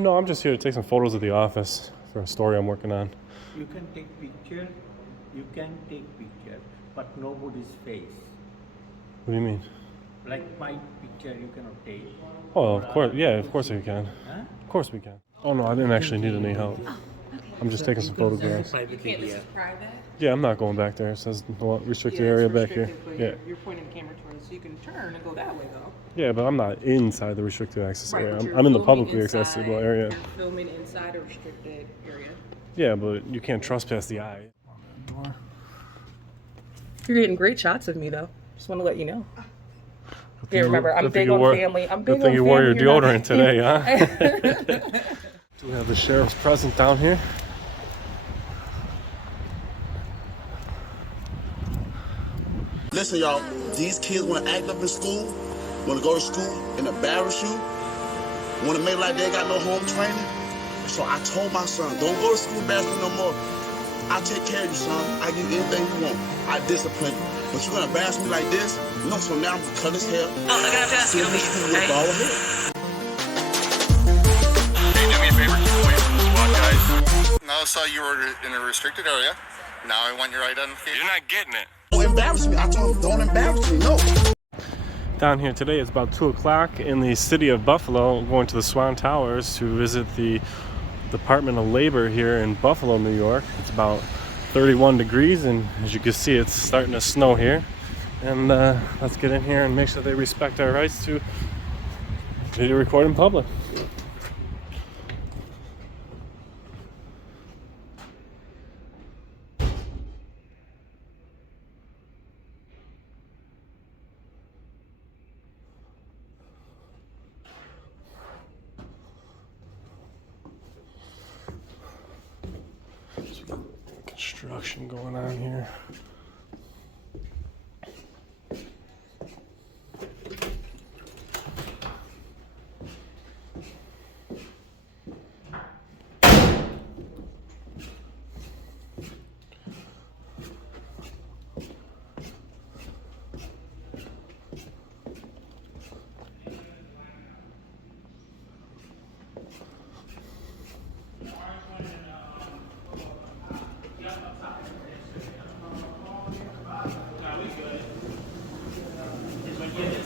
No, I'm just here to take some photos of the office for a story I'm working on. You can take picture, but nobody's face. What do you mean? Like my picture you cannot take. Oh, of course. Yeah, of course we can. Huh? Of course we can. Oh, no, I didn't actually need any help. I'm just taking some photographs. You can't, this is private? Yeah, I'm not going back there. It says no restricted Yeah, area it's back here. restricted, but Yeah. you're pointing the camera towards, so you can turn and go that way, though. Yeah, but I'm not inside the restricted access area. but you're I'm in the filming publicly accessible inside- area. You're filming inside a restricted area. Yeah, but you can't trespass the eye. You're getting great shots of me, though. Just want to let you know. Yeah, remember, I'm big on family. I'm big on family. Good thing you wore your You're not- deodorant today, huh? Do we have the sheriff's present down here? Listen, y'all, these kids want to act up in school, want to go to school and embarrass you, want to make like they got no home training. So I told my son, don't go to school embarrassing me no more. I'll take care of you, son. I give you anything you want. I discipline you. But you're going to embarrass me like this? No, so now I'm going to cut his hair. Oh, I gotta ask you, okay? Bald head. Hey, do me a favor, keep away from the SWAT guys. Now I saw you were in a restricted area. Now I want your identification. You're not getting it. Don't embarrass me. I told him, don't embarrass me. No. Down here today, it's about 2 o'clock in the city of Buffalo. Going to the Swan Towers to visit the Department of Labor here in Buffalo, New York. It's about 31 degrees, and as you can see, it's starting to snow here. And let's get in here and make sure they respect our rights to video record in public. Construction going on here.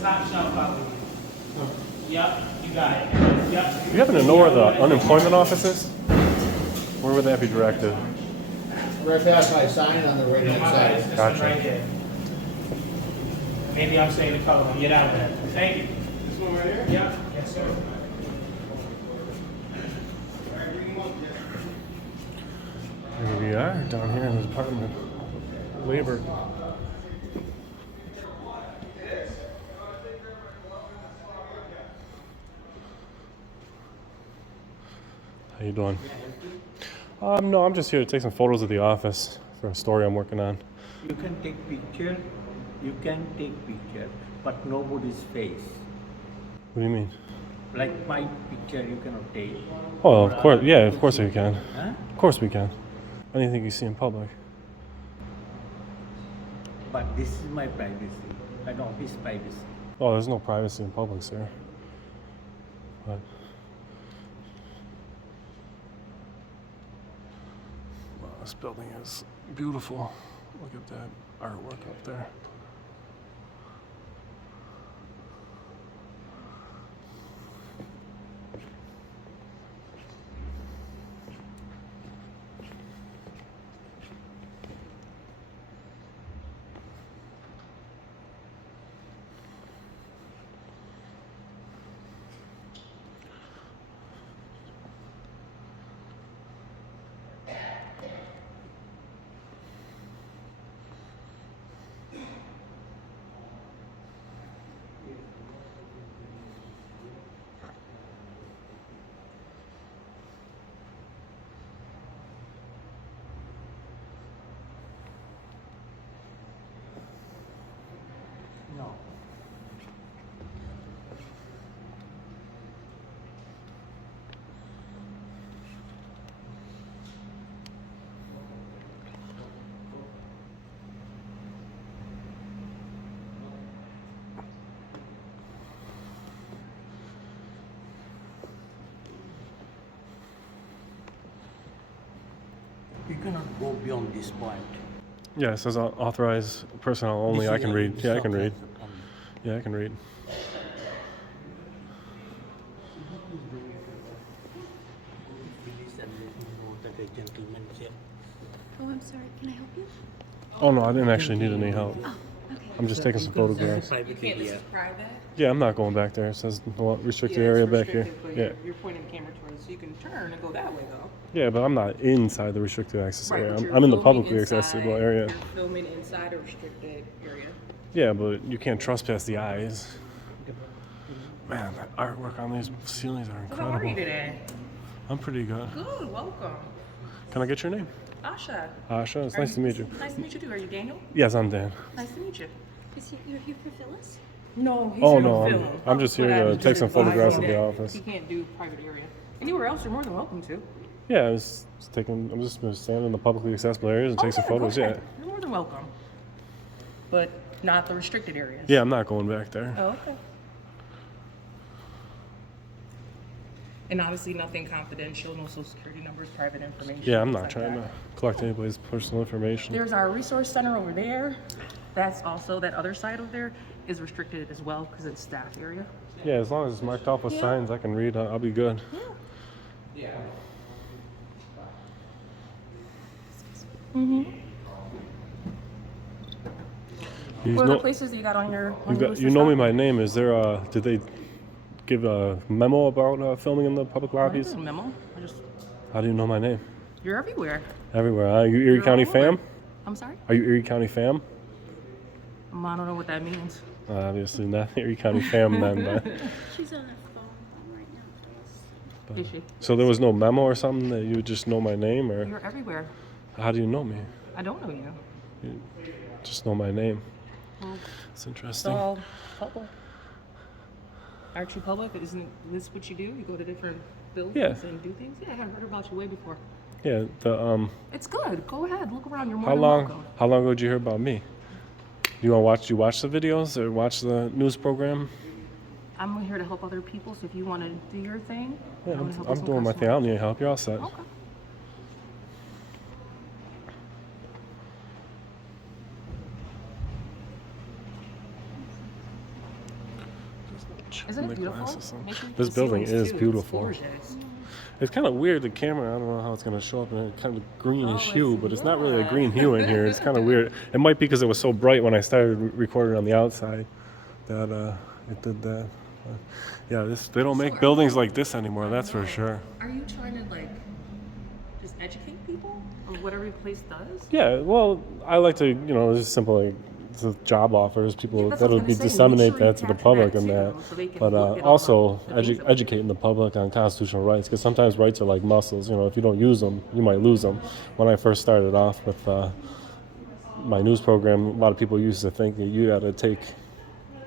Top shelf out with you. Yep, you got it. Yep. You happen to know where the unemployment office is? Where would that be directed? Right past my sign on the right hand side. This one Gotcha. right here. Maybe I'm saying the color. Get out of there. Thank you. This one right here? Yep. Yes, sir. Here we are, down here in the Department of Labor. How you doing? No, I'm just here to take some photos of the office for a story I'm working on. You can take picture, but nobody's face. What do you mean? Like my picture you cannot take. Oh, of course. Yeah, of course we can. Huh? Of course we can. Anything you see in public. But this is my privacy. I know his privacy. Oh, there's no privacy in public, sir. But wow, this building is beautiful. Look at that artwork up there. cannot go beyond this point. Yeah, it says authorized personnel only. I can read. Yeah, I can read. Yeah, I can read. Oh, I'm sorry. Can I help you? Oh no, I didn't actually need any help. Oh, okay. I'm just taking some photographs. You can't, this is private. Yeah, I'm not going back there. It says no restricted Yeah, it's area back here. restricted, but Yeah. you're pointing the camera towards, so you can turn and go that way though. Yeah, but I'm not inside the restricted access Right, area. but you're I'm in the filming publicly accessible inside- area. You're filming inside a restricted area. Yeah, but you can't trespass the eyes. Man, that artwork on these ceilings are So how are you incredible. today? I'm pretty good. Good, welcome. Can I get your name? Asha. Asha, it's Are nice to meet you. Nice to meet you too. Are you Daniel? Yes, I'm Dan. Nice to meet you. You're here for Phyllis? No, he's Oh, here no, to I'm- film. I'm just here But to I'm take just some photographs advising of the that office. He can't do private area. Anywhere else, you're more than welcome to. Yeah, I'm just gonna stand in the publicly accessible areas and take some go photos. ahead. Yeah. You're more than welcome. But not the restricted areas. Yeah, I'm not going back there. Oh, okay. And obviously nothing confidential, no social security numbers, private information. Yeah, I'm things not like trying that. to collect anybody's personal information. There's our resource center over there. That's also, that other side over there is restricted as well because it's staff area. Yeah, as long as it's marked off with signs I can read, I'll be good. You What other know, places that you got on your list you of know me stuff? by name. Is there did they give a memo about filming in the public I didn't lobbies? get a memo. How do you know my name? You're everywhere. Everywhere. Are you Erie You're County all over. fam? I'm sorry? Are you Erie County fam? I don't know what that means. Obviously not Erie County fam then. But, She's on her phone right now. Is she? so there was no memo or something that you would just know my name, or You're everywhere. how do you know me? I don't know you. You just know my name. Well, It's it's interesting. all public. Aren't you public? Isn't this what you do? You go to different buildings Yeah. and do things? Yeah, I have heard about you way before. Yeah. The It's good. Go ahead. Look around. You're more how than long welcome. how long ago did you hear about me? You watch the videos or watch the news program? I'm here to help other people, so if you want to do your thing, Yeah, gonna help I'm with doing my some thing. I don't need any help. You're all set. customers. Okay. Isn't My it beautiful? glasses on. Make sure you This can see building things, is too. beautiful. It's gorgeous. It's kind of weird, the camera. I don't know how it's going to show up in a kind of greenish Oh, hue, it's but it's not really a red. green hue in here. It's kind of weird. It might be because it was so bright when I started recording on the outside that it did that. Yeah, they don't make buildings like this anymore, that's for sure. Are you trying to just educate people on what every place does? Yeah, well, I like to, just simply the job offers, people Yeah, that's what I that'll was be gonna say. disseminate Make sure you that to the capture public that and too, that. so they can But look at all also the things that we educating the public on constitutional rights, because sometimes rights are like muscles. If you don't use them, you might lose them. When I first started off with my news program, a lot of people used to think that you got to take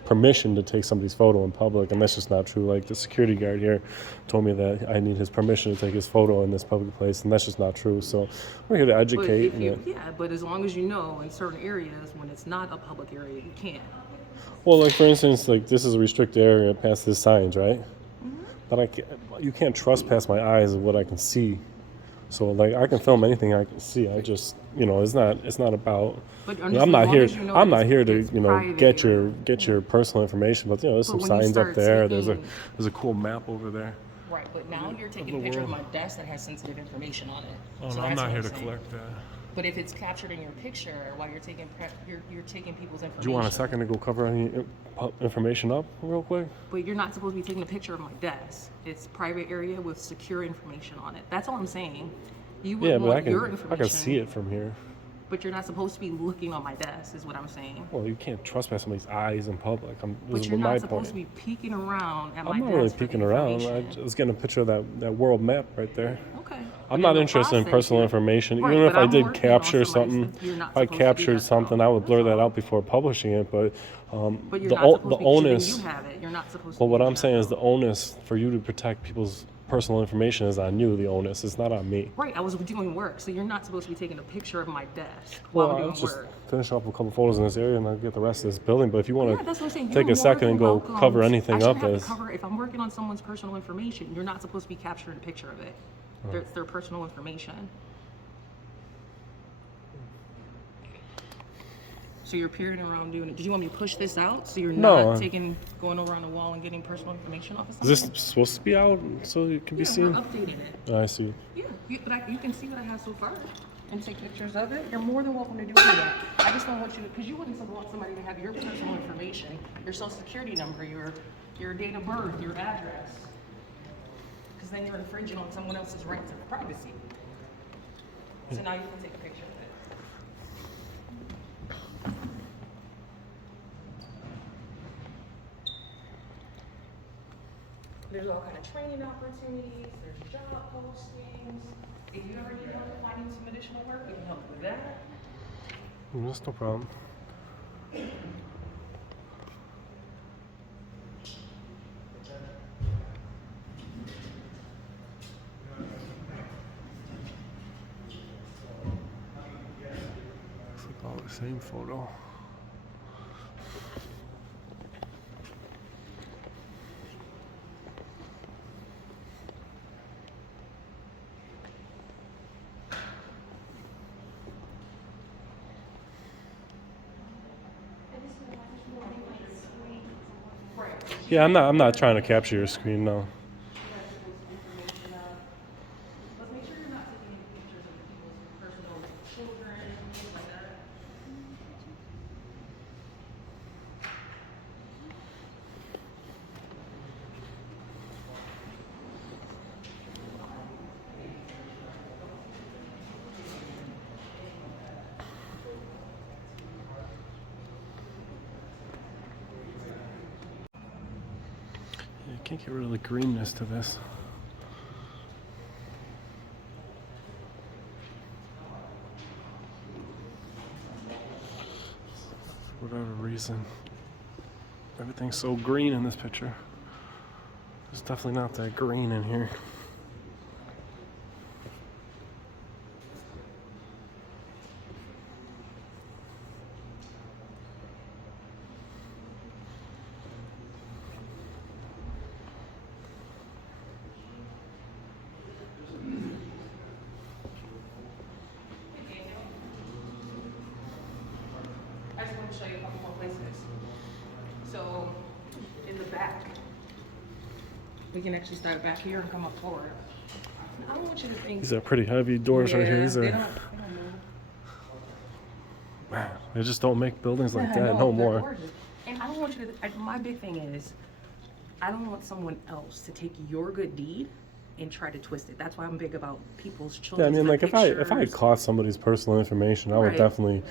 permission to take somebody's photo in public, and that's just not true. Like the security guard here told me that I need his permission to take his photo in this public place, and that's just not true. So we're here to But educate. but as long as you know in certain areas when it's not a public area, you can't. Well, like for instance, like this is a restricted area past these signs, right? Mm-hmm. But you can't trespass my eyes of what I can see. So like I can film anything I can see. I just it's not about. But I'm not here. I'm not here to it's private get your personal information. But there's some But when you signs up start there. taking- There's a cool map over there. Right, but now you're taking a picture of my desk that has sensitive information on it. Oh, So no, I'm that's not what here to saying. collect that. But if it's captured in your picture while you're taking you're taking people's information. Do you want a second to go cover any information up real quick? But you're not supposed to be taking a picture of my desk. It's private area with secure information on it. That's all I'm saying. You would Yeah, but want your I information. can see it from here. But you're not supposed to be looking on my desk, is what I'm saying. Well, you can't trespass somebody's eyes in public. But This is you're my not supposed point. to be peeking around at my I'm desk. not really for the peeking around. I information. was getting a picture of that world map right there. Okay. I'm But not in the interested in process, personal you- information. Right, Even if but I I'm did working on capture somebody's something, stuff. You're not if I supposed to do captured that, something, though. I would blur That's that all. out before publishing it. But But you're the not supposed the to be onus. you have it. You're not supposed to. But what be I'm doing saying that. is the onus for you to protect people's personal information is on you. The onus. It's not on me. Right, I was doing work, so you're not supposed to be taking a picture of my desk Well, while I'm I'll doing just work. finish off a couple photos in this area and I'll get the rest of this building. But if you want Yeah, to that's what I'm saying. take You're a second and more go than welcome. cover I anything shouldn't up, have to as cover if I'm working on someone's personal information. You're not supposed to be capturing a picture of it. It's their personal information. So you're peering around doing it. Did you want me to push this out so you're No. not going around the wall and getting personal information off of Is something? this supposed to be out so it can be Yeah, seen? we're updating it. Oh, I see. Yeah, but you can see what I have so far and take pictures of it. You're more than welcome to do that. I just don't want you to, because you wouldn't want somebody to have your personal information, your social security number, your date of birth, your address, because then you're infringing on someone else's right to privacy. So now you can take a picture of it. There's all kind of training opportunities, there's job postings. If you ever need help finding some additional work, we can help you with that. That's no problem. Looks like all the same photo. Yeah, I'm not trying to capture your screen, no. But make sure you're not taking any pictures of people's personal children, things like that. You can't get rid of the greenness to this. For whatever reason, everything's so green in this picture. There's definitely not that green in here. I just want to show you a couple more places. So, in the back, we can actually start back here and come up forward. I don't want you to think. These are pretty heavy doors right here. Yeah, These they are, don't move. man, they just don't make buildings like Yeah, that no they're more. gorgeous. And I don't want you to, my big thing is, I don't want someone else to take your good deed and try to twist it. That's why I'm big about people's Yeah, I children. mean, like if I had caught somebody's personal information, I would Right. definitely,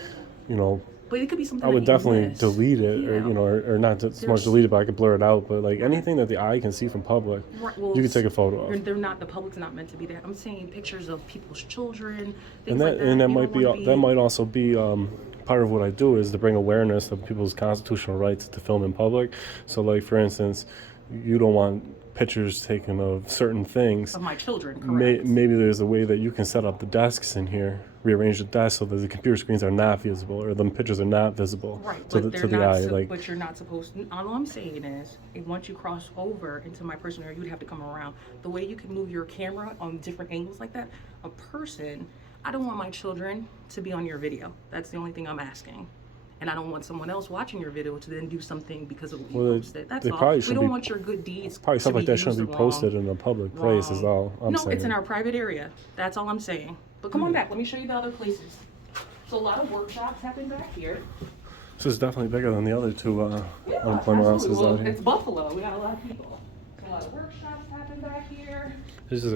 you know, But it could be something I would that you definitely miss. delete it, or Yeah. you know, or not so much There's- delete it, but I could blur it out. But like anything that the eye can see from public, Right, well, you can take a photo of. They're not, the public's not meant to be there. I'm saying pictures of people's children, things And that like that. and that You might don't wanna be that might also be part of what I do is to bring awareness of people's constitutional rights to film in public. So like for instance, you don't want pictures taken of certain things. of my children, correct? Maybe there's a way that you can set up the desks in here, rearrange the desks so that the computer screens are not visible, or the pictures are not visible Right, to but the they're not. eye. Like But you're not supposed. All I'm saying is, once you cross over into my personal area, you'd have to come around. The way you can move your camera on different angles like that, a person. I don't want my children to be on your video. That's the only thing I'm asking. And I don't want someone else watching your video to then do something because of what you Well, posted. That's they all. probably We shouldn't don't be- want your good deeds. probably to stuff like that shouldn't be used posted wrong. in a public place. Is all I'm No, saying. it's in our private area. That's all I'm saying. But come on back. Let me show you the other places. So a lot of workshops happen back here. This is definitely bigger than the other two Yeah, unemployment absolutely. offices Well, out here. it's Buffalo. We got a lot of people. So a lot of workshops happen back here. This is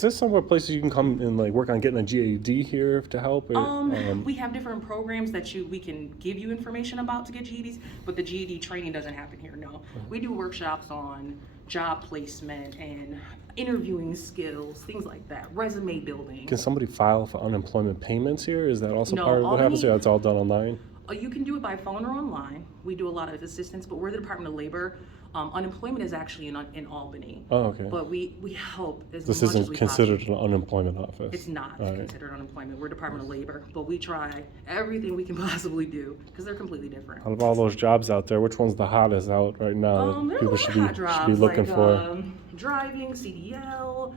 this somewhere places you can come and like work on getting a GED here to help? Or, We have different programs that we can give you information about to get GEDs, but the GED training doesn't happen here. No, we do workshops on job placement and interviewing skills, things like that, resume building. can somebody file for unemployment payments here? Is that also No, part of all what they happens need- here? It's all done online. You can do it by phone or online. We do a lot of assistance, but we're the Department of Labor. Unemployment is actually in Albany. Oh, okay. But we help as This much as isn't we considered possibly. an unemployment office. It's not All right. considered unemployment. We're Department of Labor, but we try everything we can possibly do because they're completely different. Out of all those jobs out there, which one's the hottest out right now that There are a people lot should of be hot jobs, looking like, for? driving, CDL.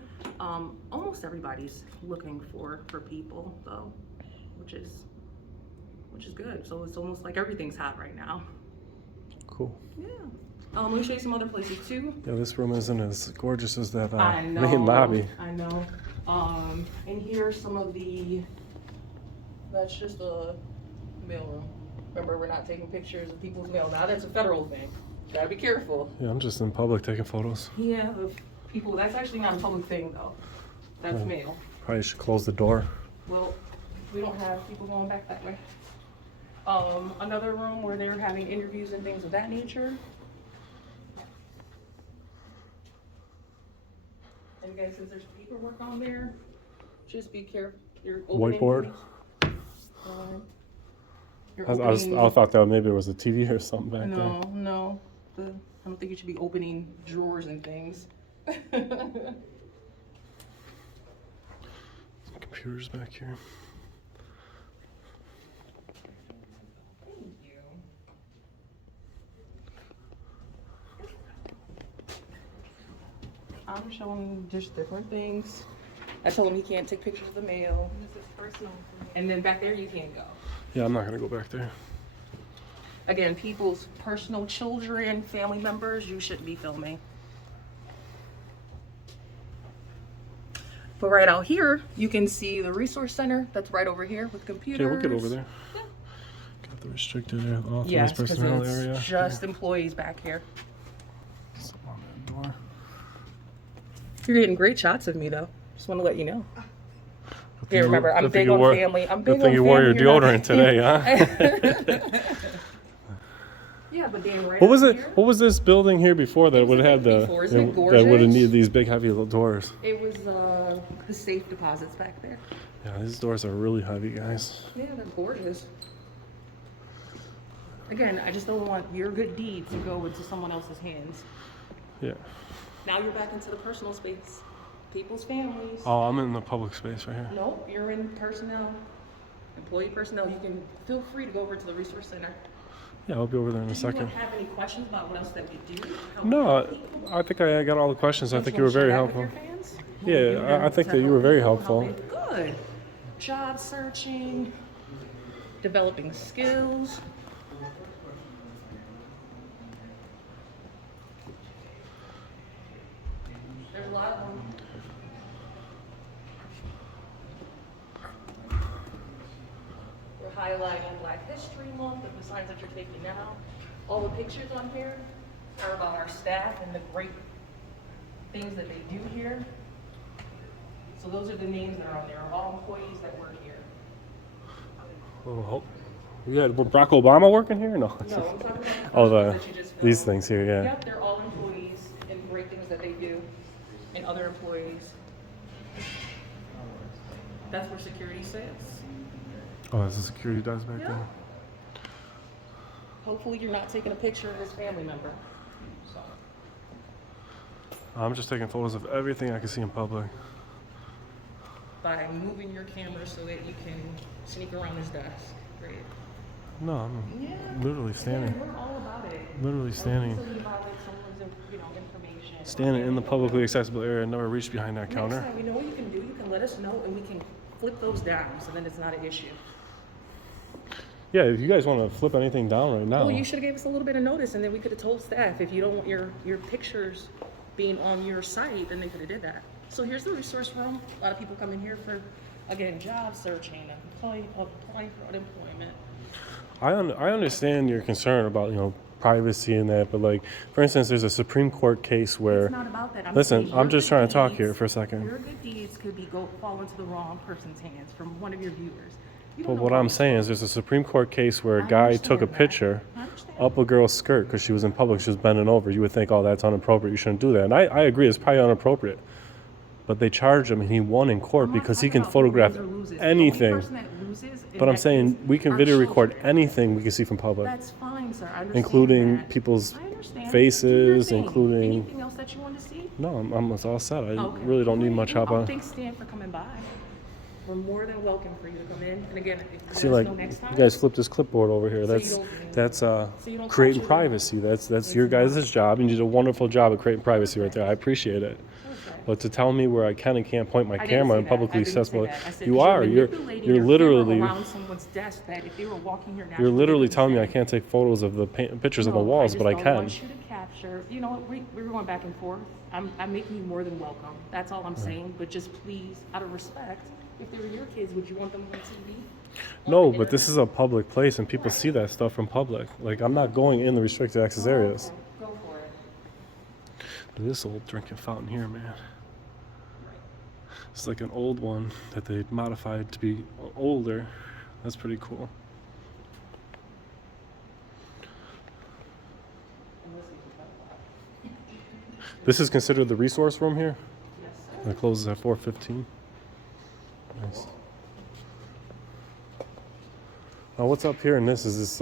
Almost everybody's looking for people though, which is which is good. So it's almost like everything's hot right now. Cool. Yeah. Let me show you some other places too. Yeah, this room isn't as gorgeous as that I know, main lobby. I know. And here's some of the, that's just the mail room. Remember, we're not taking pictures of people's mail. Now that's a federal thing. Gotta be careful. Yeah, I'm just in public taking photos. Yeah, of people, that's actually not a public thing though. That's mail. Probably should close the door. Well, we don't have people going back that way. Another room where they're having interviews and things of that nature. And again, since there's paperwork on there, just be careful. You're opening Whiteboard? I thought that maybe it was a TV or something back there. No. I don't think you should be opening drawers and things. Computers back here. Thank you. I'm showing just different things. I told him he can't take pictures of the mail. This is personal. And then back there you can't go. Yeah, I'm not gonna go back there. Again, people's personal children, family members, you shouldn't be filming. But right out here, you can see the resource center that's right over here with computers. Okay, we'll get over there. Yeah. Got the restricted area, authorized Yes, because personnel it's area. just employees back here. Something on that door. You're getting great shots of me though. Just want to let you know. Good thing Here, remember, I'm good thing big you on wore- family. I'm big Good thing on you wore your family. You're not- deodorant today, huh? Yeah, but then right What was up it? here, What was this building here before that would have had the Before, isn't it that would have gorgeous? needed these big heavy little doors? It was the safe deposits back there. Yeah, these doors are really heavy, guys. Yeah, they're gorgeous. Again, I just don't want your good deed to go into someone else's hands. Yeah. Now you're back into the personal space. People's families. Oh, I'm in the public space right here. Nope, you're in personnel. Employee personnel. You can feel free to go over to the resource center. Yeah, I'll be over there in a Do you second. have any questions about what else that we do? How No, we help people? I think I got all the questions. I Don't think you you were wanna very share that helpful. with your fans? Yeah, I think that you were very helpful. Good. Job searching, developing skills. There's a lot of them. We're highlighting Black History Month and the signs that you're taking now. All the pictures on here are about our staff and the great things that they do here. So those are the names that are on there, all employees that work here. Oh, you had Barack Obama working here? No. No, I'm talking about the Oh, photos that you just these filmed. things here, yeah. Yep, they're all employees and great things that they do, and other employees. That's where security sits. Oh, that's a security desk back Yeah. there. Hopefully you're not taking a picture of this family member. So, I'm just taking photos of everything I can see in public. by moving your camera so that you can sneak around his desk. Great. No, I'm literally standing. Yeah, we're all about it. Literally standing. So you violate someone's, information. Standing in the publicly accessible area and never reached behind that Next counter. time, you know what you can do? You can let us know and we can flip those down so then it's not an issue. Yeah, if you guys want to flip anything down right now. Well, you should have gave us a little bit of notice and then we could have told staff if you don't want your pictures being on your site, then they could have did that. So here's the resource room. A lot of people come in here for, again, job searching, applying for unemployment. I understand your concern about, privacy and that, but like, for instance, there's a Supreme Court case where. It's not about that. Listen, saying I'm your just good trying to talk deeds- here for a second. Your good deeds could fall into the wrong person's hands from one of your viewers. You don't But know what who I'm it's saying from. is there's a Supreme Court case where a I guy took a understand that. picture I understand. up a girl's skirt because she was in public, she was bending over. You would think, oh, that's inappropriate, you shouldn't do that. And I agree, it's probably inappropriate. But they charged him and he won in court I'm not because he talking can about who photograph wins or loses. The anything. only person that loses in But I'm that saying case we can are video record children. anything we can see from public, That's fine, sir. I understand including that. people's I understand. faces, Do your thing. including. Anything else that you want to see? No, I'm all set. I Okay. really don't need much help Well, on. thanks, Stan, for coming by. We're more than welcome for you to come in. And again, if you See, let us like know next time. you guys flipped this clipboard over here. So you That's don't- that's so you don't creating touch it. privacy. That's your guys' job. You did a wonderful job of creating privacy right there. I appreciate it. Okay. But to tell me where I can and can't point my I didn't camera say in that. publicly I didn't accessible, say that. I said you 'cause are. You're manipulating you're your literally camera around someone's desk that if they were walking here naturally, you're literally they telling me I wouldn't can't take photos of the pictures of the No, walls, but I I just can. don't want you to capture. You know what? We're going back and forth. I'm making you more than welcome. That's all I'm saying. But just please, out of respect, if they were your kids, would you want them on TV? No, but this is a public place and people see that stuff from public. Like, I'm not going in the restricted access areas. Go for it. Look at this old drinking fountain here, man. It's like an old one that they modified to be older. That's pretty cool. This is considered the resource room here? Yes, sir. It closes at 4:15. Nice. Now what's up here in this? Is this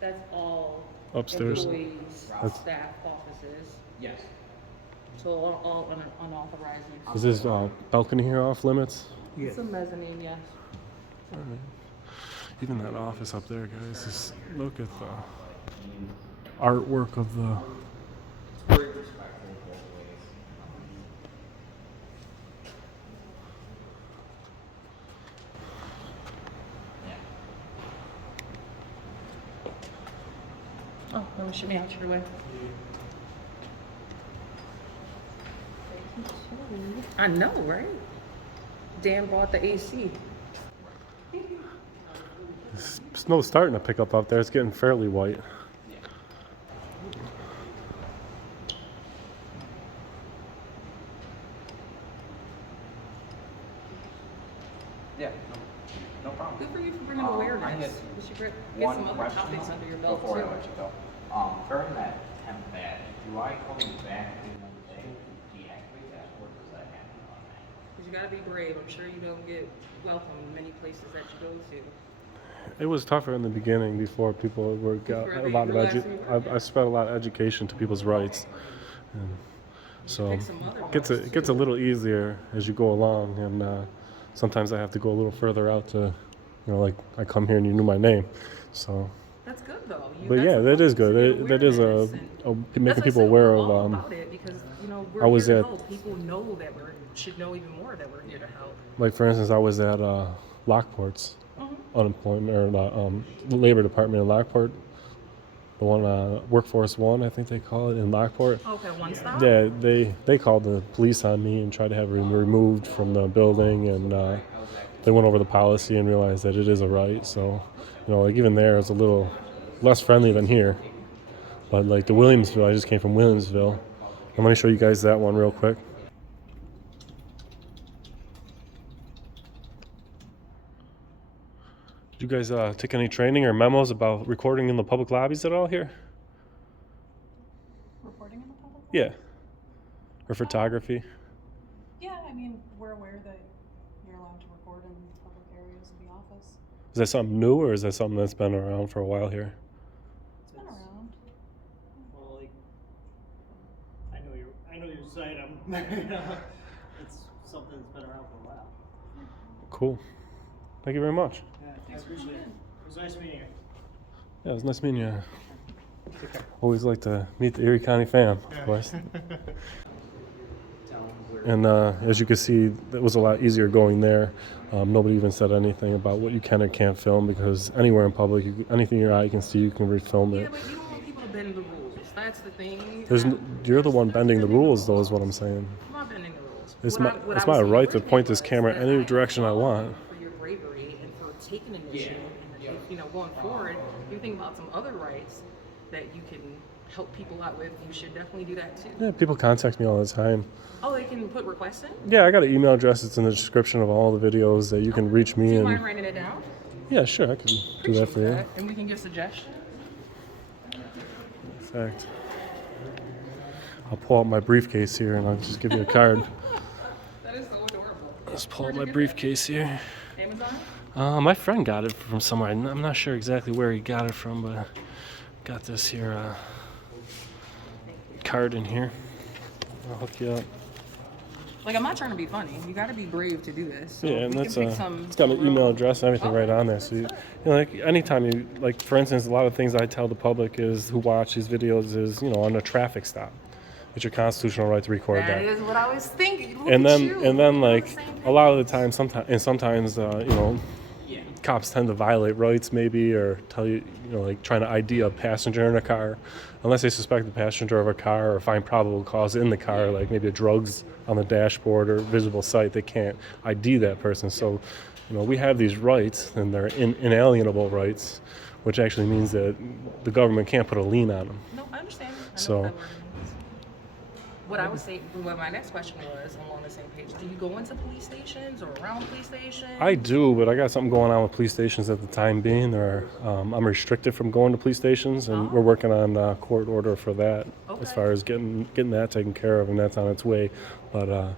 That's all upstairs? employees, That's- staff, offices. Yes. So all unauthorized. Is this balcony here off limits? It's a mezzanine, yes. Even that office up there, guys, just look at the artwork of the... Very respectful both ways. Oh, let me shoot me out your way. I know, right? Dan bought the AC. Snow's starting to pick up out there. It's getting fairly white. Yeah, no problem. Good for you for bringing I awareness. had You should get one some other question topics under your belt before too. I let you go. During that temp badge, do I call you back in one day to deactivate that, or does that happen on that? Because you gotta be brave. I'm sure you don't get welcome in many places that you go to. It was tougher in the beginning before people were got Before a they lot of realized you were I spread a lot of education to people's rights, and so Pick some other it gets a little easier as you go along, and sometimes I have to go a little further out to, like I come here and you knew my name, so. That's good though. But yeah, that is good. That is making people aware of. About it because we're I was here to at- help. People know that should know even more that we're here to help. Like for instance, I was at Lockport's unemployment or the labor department in Lockport, the one Workforce One, I think they call it in Lockport. Okay, one stop. Yeah, they called the police on me and tried to have me removed from the building, and they went over the policy and realized that it is a right. So, like even there, it's a little less friendly than here. But like the Williamsville, I just came from Williamsville. And let me show you guys that one real quick. Did you guys take any training or memos about recording in the public lobbies at all here? Reporting in the public? Yeah. Or photography? Yeah, I mean, we're aware that you're allowed to record in public areas of the office. Is that something new, or is that something that's been around for a while here? It's been around. Well, like, I know your site. It's something that's been around for a while. Cool. Thank you very much. Yeah, I appreciate it. It was nice meeting you. Yeah, it was nice meeting you. Always like to meet the Erie County fam, of course. And as you can see, it was a lot easier going there. Nobody even said anything about what you can or can't film, because anywhere in public, anything your eye can see, you can refilm Yeah, it. but you don't want people to bend the rules. That's the thing. You're the one bending the rules, though, is what I'm saying. I'm not bending the rules. It's What my I was saying right to originally point this was camera that any I direction I applaud want. you for your bravery and for taking initiative, and going forward, if you think about some other rights that you can help people out with, you should definitely do that too. Yeah, people contact me all the time. Oh, they can put requests in? Yeah, I got an email address. It's in the description of all the videos that you can reach me. Do you And mind writing it down? yeah, sure, I can do that for you. Okay. And we can give suggestions? In fact, I'll pull out my briefcase here and I'll just give you a card. That is so adorable. Let's pull out my briefcase here. Amazon? My friend got it from somewhere. I'm not sure exactly where he got it from, but got this here card in here. I'll hook you up. Like, I'm not trying to be funny. You got to be brave to do this. So Yeah, and we that's can pick some it's got my real- email address and everything Oh, right on there. So like anytime you, like for instance, a lot of things I tell the public is who watch these videos is on a traffic stop, It's your constitutional right to record that. That is what I was thinking. Look And at then you. and then We're on like the same a lot of page. the time, sometimes you know, Yeah. cops tend to violate rights maybe, or tell you, you know, like trying to ID a passenger in a car, unless they suspect the passenger of a car or find probable cause in the car, like maybe drugs on the dashboard or visible sight. They can't ID that person. So, you know, we have these rights, and they're inalienable rights, which actually means that the government can't put a lien on them. No, I understand. I know So- what that word means. What I was saying, what my next question was, along the same page, do you go into police stations or around police stations? I do, but I got something going on with police stations at the time being. I'm restricted from going to police stations, and we're working on a court order for that, as far as getting that taken care of, and that's on its way. But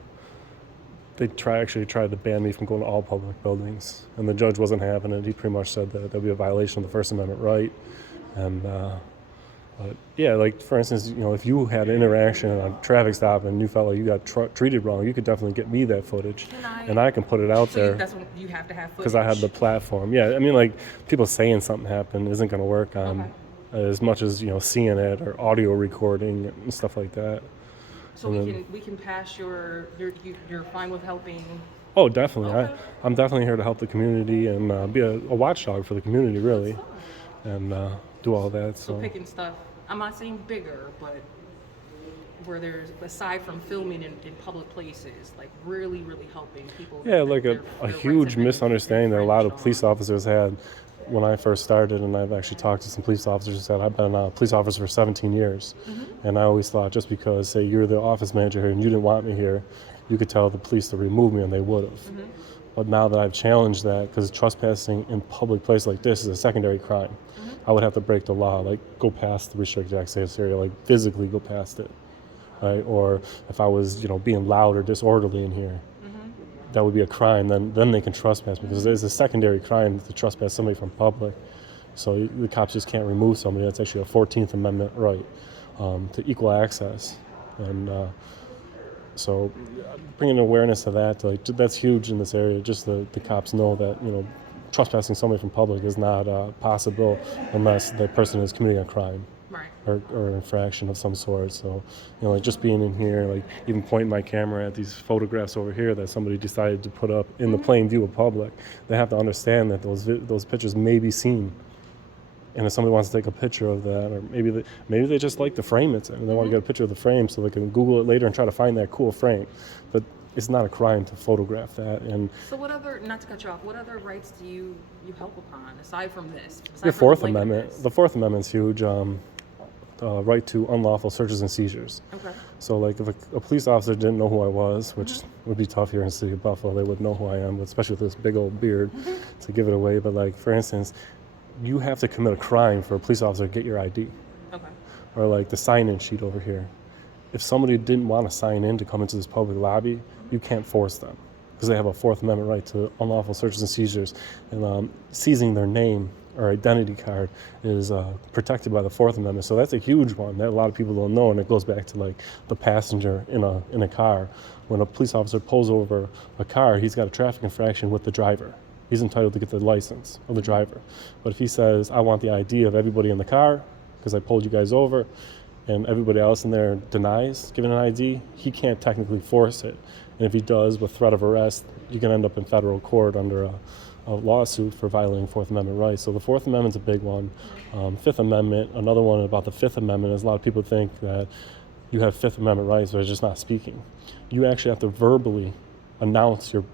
they actually tried to ban me from going to all public buildings, and the judge wasn't having it. He pretty much said that there'd be a violation of the First Amendment right, and but yeah, like for instance, you know, if you had an interaction on a traffic stop and you felt like you got treated wrong, you could definitely get me that footage, and I can put it out So there. that's what you have to have footage. Because I have the platform. Yeah, I mean, like, people saying something happened isn't going to work on as much as, you know, seeing it or audio recording and stuff like that. So we can pass you're fine with helping. Oh, definitely. Okay. I'm definitely here to help the community and be a watchdog for the community, really, and do all that. So picking stuff, I'm not saying bigger, but where there's, aside from filming in public places, like really helping people. Yeah, like their a rights huge have been misunderstanding that a lot of infringed police officers had when I first started, and I've actually talked to some police officers who said, I've been a police officer for 17 years, and I always thought just because, say, you're the office manager here and you didn't want me here, you could tell the police to remove me, and they would have. But now that I've challenged that, because trespassing in public place like this is a secondary crime, I would have to break the law, like go past the restricted access area, like physically go past it, right? Or if I was, you know, being loud or disorderly in here, that would be a crime. Then they can trespass me, because there's a secondary crime to trespass somebody from public. So the cops just can't remove somebody. That's actually a 14th Amendment right to equal access, and so bringing awareness to that, like, that's huge in this area. Just the cops know that, you know, trespassing somebody from public is not possible unless the person is committing a crime. Or infraction of some sort. So, you know, like just being in here, like even pointing my camera at these photographs over here that somebody decided to put up in the plain view of public, they have to understand that those pictures may be seen. And if somebody wants to take a picture of that, or maybe they just like the frame it's in, and they want to get a picture of the frame so they can Google it later and try to find that cool frame. But it's not a crime to photograph that. And So what other, not to cut you off, what other rights do you help upon aside from this? the Fourth Amendment. The Fourth Amendment's huge. Right to unlawful searches and seizures. Okay. So, like, if a police officer didn't know who I was, which would be tough here in the city of Buffalo, they would know who I am, especially with this big old beard, to give it away. But, like, for instance, you have to commit a crime for a police officer to get your ID. Okay. Or, like, the sign-in sheet over here. If somebody didn't want to sign in to come into this public lobby, you can't force them, because they have a Fourth Amendment right to unlawful searches and seizures. And seizing their name or identity card is protected by the Fourth Amendment. So that's a huge one that a lot of people don't know, and it goes back to, like, the passenger in a car. When a police officer pulls over a car, he's got a traffic infraction with the driver. He's entitled to get the license of the driver. But if he says, I want the ID of everybody in the car because I pulled you guys over, and everybody else in there denies giving an ID, he can't technically force it. And if he does, with threat of arrest, you can end up in federal court under a lawsuit for violating Fourth Amendment rights. So the Fourth Amendment's a big one. Fifth Amendment, another one about the Fifth Amendment is a lot of people think that you have Fifth Amendment rights, but it's just not speaking. You actually have to verbally announce your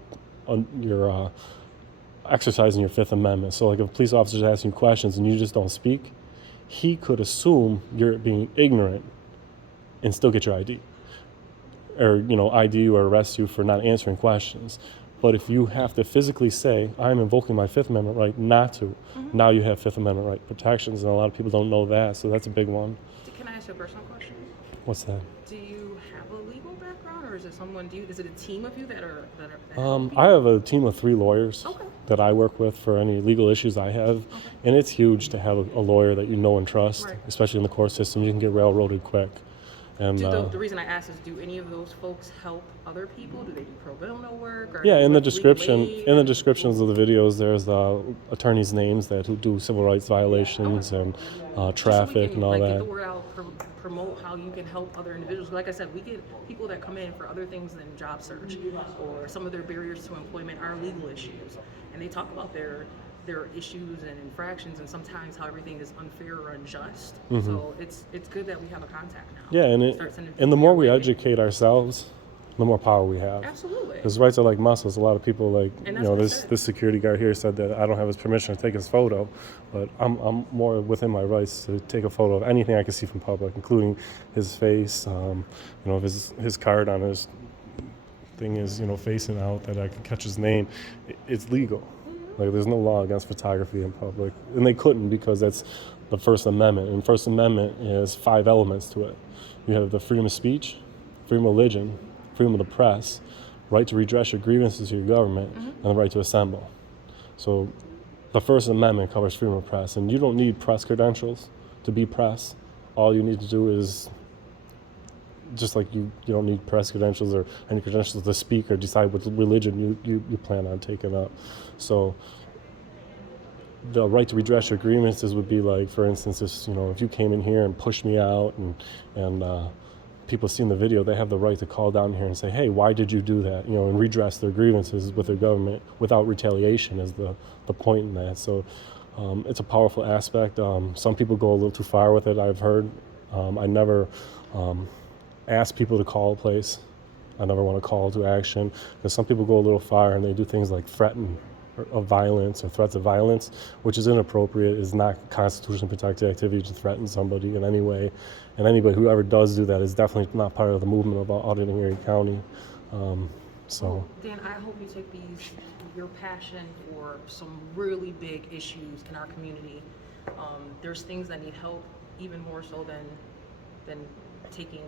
exercising your Fifth Amendment. So, like, if a police officer is asking you questions and you just don't speak, he could assume you're being ignorant and still get your ID. Or, you know, ID you or arrest you for not answering questions. But if you have to physically say, I'm invoking my Fifth Amendment right not to, now you have Fifth Amendment right protections, and a lot of people don't know that, so that's a big one. Can I ask you a personal question? What's that? Do you have a legal background, or is it is it a team of you that are I have a team of 3 lawyers Okay. that I work with for any legal issues I have, and it's huge to have a lawyer that you know and trust, especially in the court system. You can get railroaded quick. And the reason I ask is, do any of those folks help other people? Do they do pro bono work? Or yeah, in the legal description, aid? in the descriptions of the videos, there's attorneys' names who do civil rights violations and traffic and all Get that. the word out promote how you can help other individuals. Like I said, we get people that come in for other things than job search, or some of their barriers to employment are legal issues, and they talk about their issues and infractions, and sometimes how everything is unfair or unjust. So it's good that we have a contact now. Yeah, and the more we educate ourselves, the more power we have. Absolutely. Because rights are like muscles. A lot of people, like, And you that's know, what I this said. this security guard here said that I don't have his permission to take his photo, but I'm more within my rights to take a photo of anything I can see from public, including his face. You know, if his card on his thing is, you know, facing out, that I can catch his name, it's legal. Like, there's no law against photography in public, and they couldn't, because that's the First Amendment. And First Amendment is 5 elements to it. You have the freedom of speech, freedom of religion, freedom of the press, right to redress your grievances to your government, and the right to assemble. So the First Amendment covers freedom of press, and you don't need press credentials to be press. All you need to do is, just like you don't need press credentials or any credentials to speak or decide what religion you plan on taking up. So the right to redress your grievances would be like, for instance, if you came in here and pushed me out, and people seen the video, they have the right to call down here and say, hey, why did you do that? You know, and redress their grievances with their government without retaliation is the point in that. So it's a powerful aspect. Some people go a little too far with it, I've heard. I never ask people to call a place. I never want to call to action, because some people go a little far and they do things like threaten of violence or threats of violence, which is inappropriate. Is not constitutionally protected activity to threaten somebody in any way. And anybody who ever does do that is definitely not part of the movement of auditing Erie County. Dan, I hope you take your passion for some really big issues in our community. There's things that need help even more so than taking.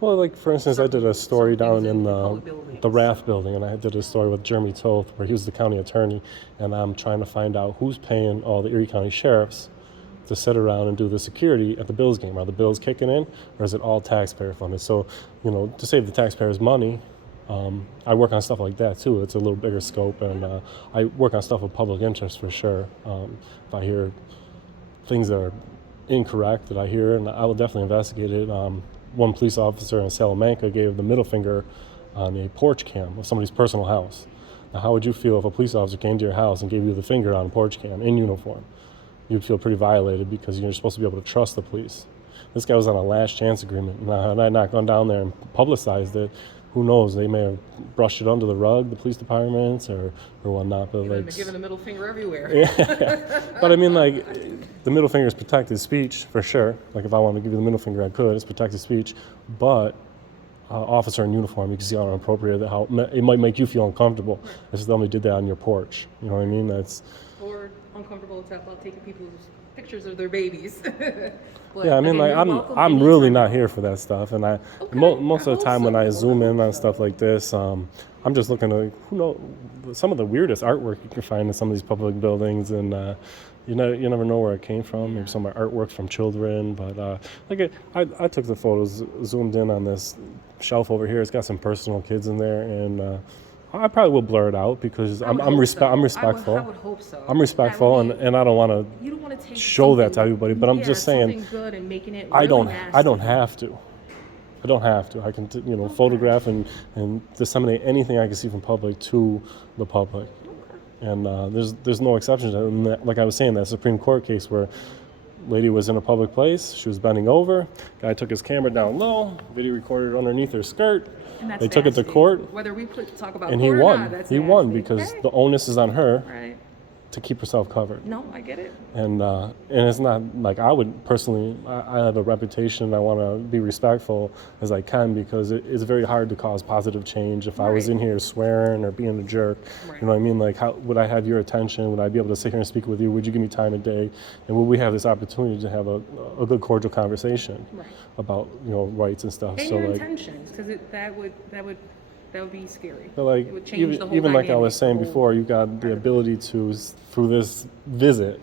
Well, like, for instance, I did a story down in public buildings. the Rath building, and I did a story with Jeremy Toth, where he was the county attorney, and I'm trying to find out who's paying all the Erie County sheriffs to sit around and do the security at the Bills game. Are the Bills kicking in, or is it all taxpayer funded? So, you know, to save the taxpayers money, I work on stuff like that too. It's a little bigger scope, and I work on stuff of public interest for sure. If I hear things that are incorrect that I hear, and I will definitely investigate it. One police officer in Salamanca gave the middle finger on a porch cam of somebody's personal house. Now, how would you feel if a police officer came to your house and gave you the finger on a porch cam in uniform? You'd feel pretty violated, because you're supposed to be able to trust the police. This guy was on a last chance agreement. Now, had I not gone down there and publicized it, who knows? They may have brushed it under the rug, the police departments, or whatnot. But You've been giving the middle finger everywhere. Yeah. But I mean, like, the middle finger is protected speech for sure. Like, if I wanted to give you the middle finger, I could. It's protected speech. But officer in uniform, you can see how inappropriate, how it might make you feel uncomfortable. If somebody did that on your porch, you know what I mean? Or uncomfortable about taking people's pictures of their babies. But, yeah, I mean, again, like, I'm really not here for that stuff, and most of the time when I zoom in on stuff like this, I'm just looking at some of the weirdest artwork you can find in some of these public buildings, and you never know where it came from. Maybe some artwork from children, but I took the photos, zoomed in on this shelf over here. It's got some personal kids in there, and I probably will blur it out, because I'm respectful. I would hope so. I'm respectful, and I don't want to show that to everybody. But I'm just saying, good and making it I don't nasty. have to. I don't have to. I can photograph and disseminate anything I can see from public to the public. And there's no exception to that. And like I was saying, that Supreme Court case where lady was in a public place, she was bending over, guy took his camera down low, video recorded underneath her skirt. They took it to court. Whether we talk about and court he won. or not, that's he won nasty. because Okay. the onus is on her Right. to keep herself covered. No, I get it. And it's not like I would personally, I have a reputation, I want to be respectful as I can, because it's very hard to cause positive change if I was in here swearing or being a jerk. Right. You know what I mean? Like, how would I have your attention? Would I be able to sit here and speak with you? Would you give me time of day? And would we have this opportunity to have a good cordial conversation about, rights and stuff? And so your like, intentions, because that would be scary. but like, It would change the whole even like I was dynamic, saying the whole- before, you got the ability to, through this visit,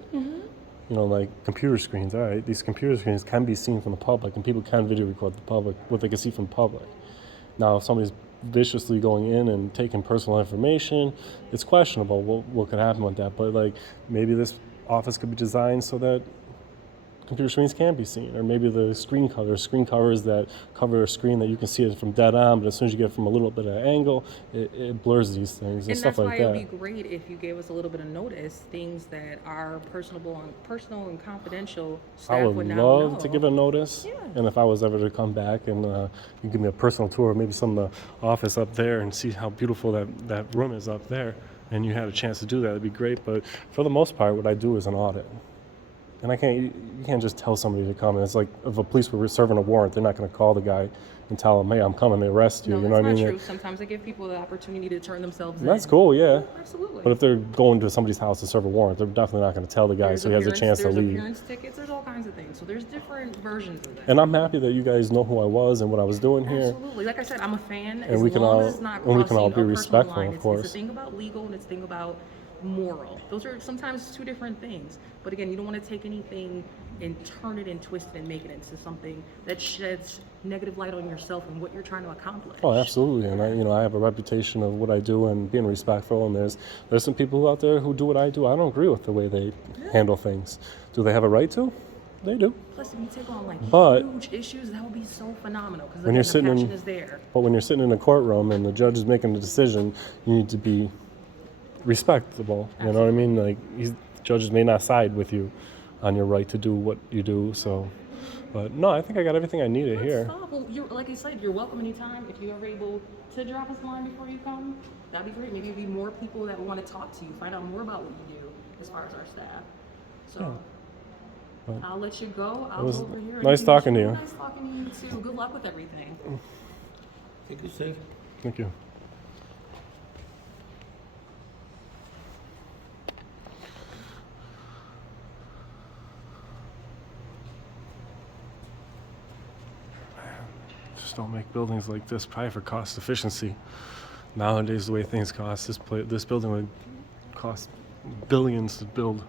like computer screens. All right, these computer screens can be seen from the public, and people can video record the public, what they can see from public. Now, if somebody's viciously going in and taking personal information, it's questionable what could happen with that. But like, maybe this office could be designed so that computer screens can be seen, or maybe the screen covers that cover a screen that you can see it from dead on, but as soon as you get from a little bit of angle, it blurs these things and stuff like that. And that's why it would be great if you gave us a little bit of notice, things that are personal and confidential. I would love to give a notice, Yeah. and if I was ever to come back and you give me a personal tour, maybe some of the office up there, and see how beautiful that room is up there, and you had a chance to do that, it'd be great. But for the most part, what I do is an audit. And you can't just tell somebody to come. And it's like if a police were serving a warrant, they're not going to call the guy and tell him, hey, I'm coming to arrest you. No, you know what I mean? that's not true. Sometimes they give people the opportunity to turn themselves in. That's cool, yeah. Absolutely. But if they're going to somebody's house to serve a warrant, they're definitely not going to tell the guy so he has a chance to leave. There's appearance tickets, there's all kinds of things. So there's different versions of that. And I'm happy that you guys know who I was and what I was doing here. Absolutely. Like I said, I'm a fan. And we can all be respectful, line. of course. It's a thing about legal and it's a thing about moral. Those are sometimes two different things. But again, you don't want to take anything and turn it and twist it and make it into something that sheds negative light on yourself and what you're trying to accomplish. Oh, absolutely. And I have a reputation of what I do and being respectful. And there's some people out there who do what I do. I don't agree with the way they handle things. Do they have a right to? They do. Plus, if you take on huge issues, that would be so phenomenal because the passion is there. But when you're sitting in a courtroom and the judge is making a decision, you need to be respectable. Absolutely. You know what I mean? Like judges may not side with you on your right to do what you do. So, but no, I think I got everything I needed here. Well, like I said, you're welcome anytime. If you're ever able to drop us a line before you come, that'd be great. Maybe there'll be more people that want to talk to you, find out more about what you do as far as our staff. So. Yeah. I'll let you go. I'll go over here. Nice talking to you. Nice talking to you too. Good luck with everything. Thank you, Steve. Thank you. Just don't make buildings like this, probably for cost efficiency. Nowadays, the way things cost, this building would cost billions to build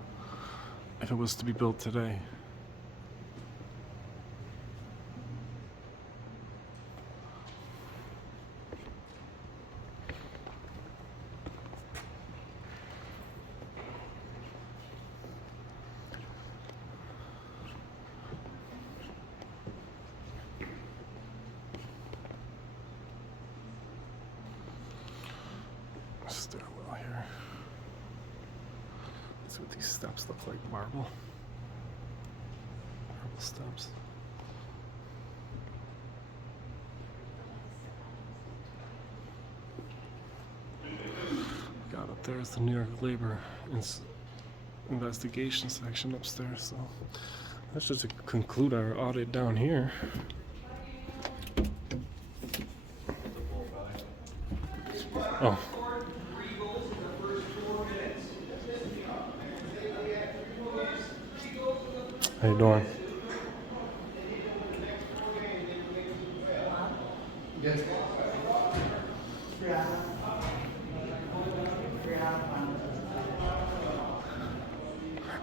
if it was to be built today. Stairwell here. Let's see what these steps look like. Marble steps. Got up there is the New York Labor Investigation section upstairs. So let's just conclude our audit down here. Oh. How you doing?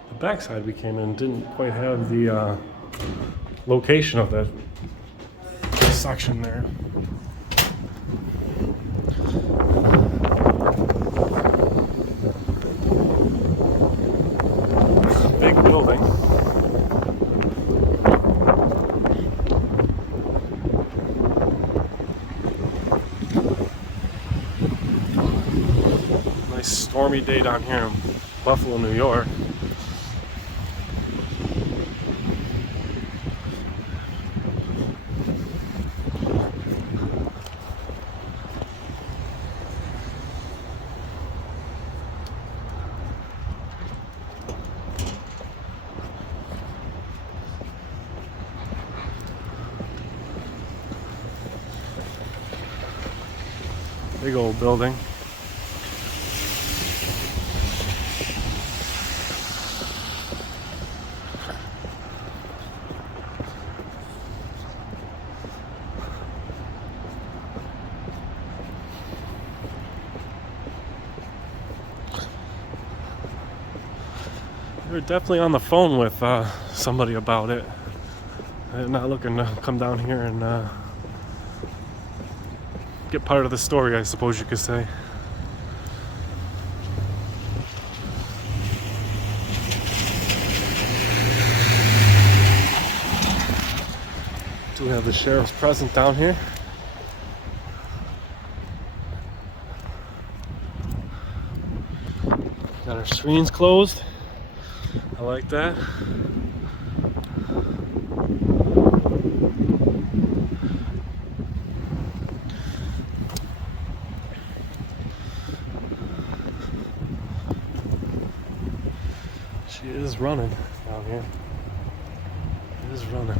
The backside we came in didn't quite have the location of that section there. Big building. Nice stormy day down here in Buffalo, New York. Big old building. We were definitely on the phone with somebody about it. They're not looking to come down here and get part of the story, I suppose you could say. have the sheriff's present down here. Got our screens closed. I like that. She is running down here. She is running.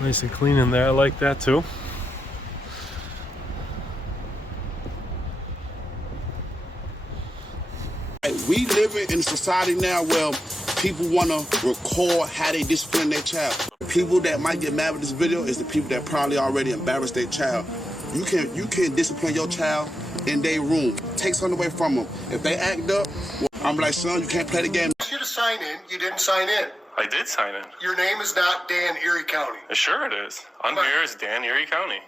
Nice and clean in there. I like that too. We live in a society now where people want to record how they discipline their child. People that might get mad with this video is the people that probably already embarrassed their child. You can discipline your child in their room. Take something away from them. If they act up, well, I'm like, son, you can't play the game. I asked you to sign in. You didn't sign in. I did sign in. Your name is not Dan Erie County. Sure it is. On here is Dan Erie County.